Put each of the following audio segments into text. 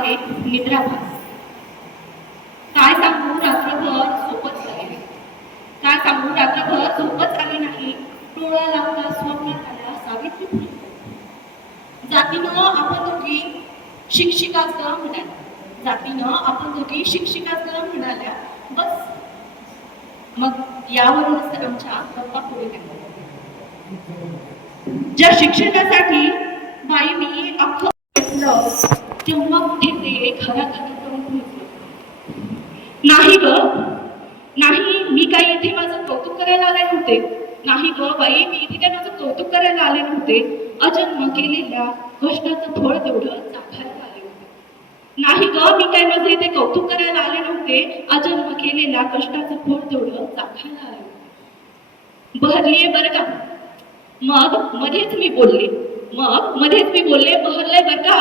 आहे निद्राभास. काय सांगू रात्रभर झोपच झाली, काय सांगू रात्रभर झोपच आली नाही. डोळा लागला स्वप्नात आल्या सावित्री फुले. जातीनं आपण दोघी शिक्षिकाच म्हणाल्या, जातीनं आपण दोघी शिक्षिकाच म्हणाल्या. बस मग यावरूनच आमच्या गप्पा पुढे गेल्या. ज्या शिक्षणासाठी बाई मी अख्खं घेतलं तेव्हा कुठे ते घराघरी करून घेतलं नाही ग, नाही मी काही इथे माझं कौतुक करायला आले नव्हते. नाही ग बाई, मी इथे काय माझं कौतुक करायला आले नव्हते. अजन्म केलेल्या कष्टाचं फळ तेवढं चाखायला आले होते. नाही ग, मी काय माझं इथे कौतुक करायला आले नव्हते. अजन्म केलेल्या कष्टाचं फळ तेवढं चाखायला आले होते. बहरलीये बरं का. मग मध्येच मी बोलले, बहरलाय बर का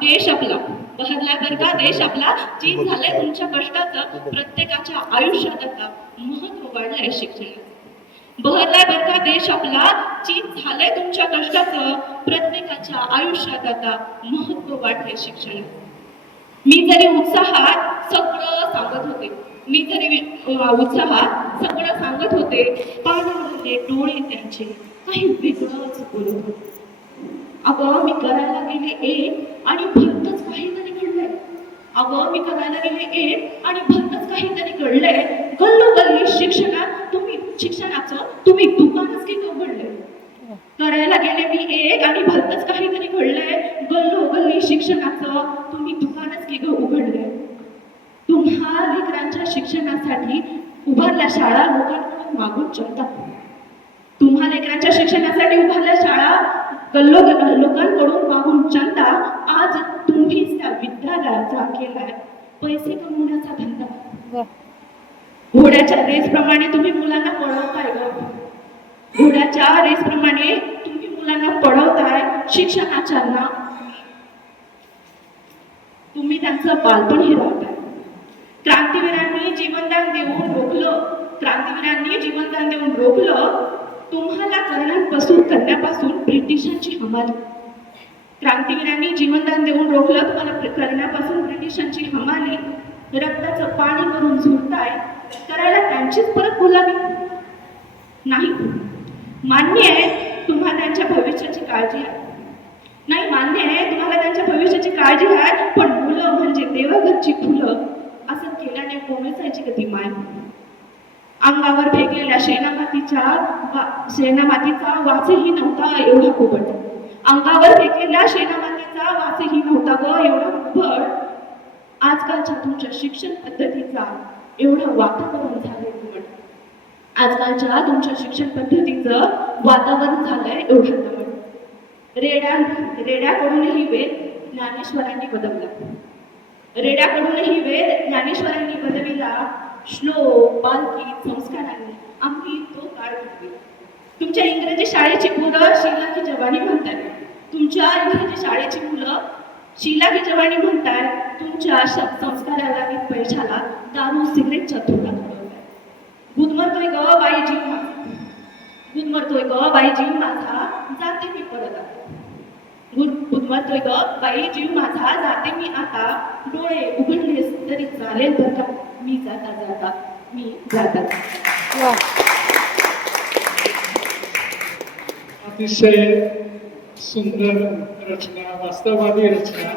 देश आपला, बहरलाय बर का देश आपला. चीज झालंय तुमच्या कष्टाचं, प्रत्येकाच्या आयुष्यात आता महत्व वाढलंय शिक्षणाचं. बहरलाय बर का देश आपला, चीज झालंय तुमच्या कष्टाचं, प्रत्येकाच्या आयुष्यात आता महत्व वाढलंय शिक्षणाचं. मी जरी उत्साहात सगळं सांगत होते, पाण्यामध्ये डोळे त्यांचे काही वेगळंच बोलत होते. अगं मी करायला गेले एक आणि भलतच काहीतरी घडलंय. अगं मी करायला गेले एक आणि भलतच काहीतरी घडलंय. गल्लोगल्ली शिक्षणाचं तुम्ही दुकानच की उघडलंय. करायला गेले मी एक आणि भलतच काहीतरी घडलंय. गल्लोगल्ली शिक्षणाचं तुम्ही दुकानच की उघडलंय. तुम्हा लेकरांच्या शिक्षणासाठी उभारल्या शाळा लोकांकडून मागून चलतात. तुम्हा लेकरांच्या शिक्षणासाठी उभारल्या शाळा लोकांकडून मागून चंदा. आज तुम्हीच त्या विद्यालयाचा केलाय पैसे कमवण्याचा धंदा. घोड्याच्या रेसप्रमाणे तुम्ही मुलांना पळवताय ग, घोड्याच्या रेसप्रमाणे तुम्ही मुलांना पळवताय. शिक्षणाच्या नावाने तुम्ही त्यांचं बालपण हिरावताय. क्रांतिवीरांनी जीवनदान देऊन रोखलं तुम्हाला करण्यापासून ब्रिटिशांची हमाली. क्रांतिवीरांनी जीवनदान देऊन रोखलं तुम्हाला करण्यापासून ब्रिटिशांची हमाली. रक्ताचं पाणी करून झुरताय, करायला त्यांचीच परत गुलामी. नाही मान्य आहे तुम्हाला त्यांच्या भविष्याची काळजी आहे, नाही मान्य आहे तुम्हाला त्यांच्या भविष्याची काळजी आहे. पण मुलं म्हणजे देवघरची फुलं असं केल्याने कोमेचायची कधी माय. अंगावर फेकलेल्या शेणामातीचा वासही नव्हता एवढा कुबड. अंगावर फेकलेल्या शेणामातीचा वासही नव्हता ग एवढा कुबड. आजकालच्या तुमच्या शिक्षण पद्धतीचा एवढं वातावरण झालंय कुबड. आजकालच्या तुमच्या शिक्षण पद्धतीचं वातावरण झालंय एवढं दमट. रेड्याकडूनही वेद ज्ञानेश्वरांनी बदलला. रेड्याकडूनही वेद ज्ञानेश्वरांनी बदलला. श्लोक पालखी संस्कारांनी आम्ही तो काळ घडविला. तुमच्या इंग्रजी शाळेची मुलं शीला की जवानी म्हणतात. तुमच्या इंग्रजी शाळेची मुलं शीला की जवानी म्हणतात. तुमच्या संस्काराला आणि पैशाला दारू सिगरेटच्या धुरात उडवताय. गुदमरतोय ग बाई जीव माझा, गुदमरतोय ग बाई जीव माझा, जाते मी परत आता. गुदमरतोय ग बाई जीव माझा, जाते मी आता. डोळे उघडलेस तरी चालेल बर का, मी जाता. अतिशय सुंदर रचना, वास्तववादी रचना.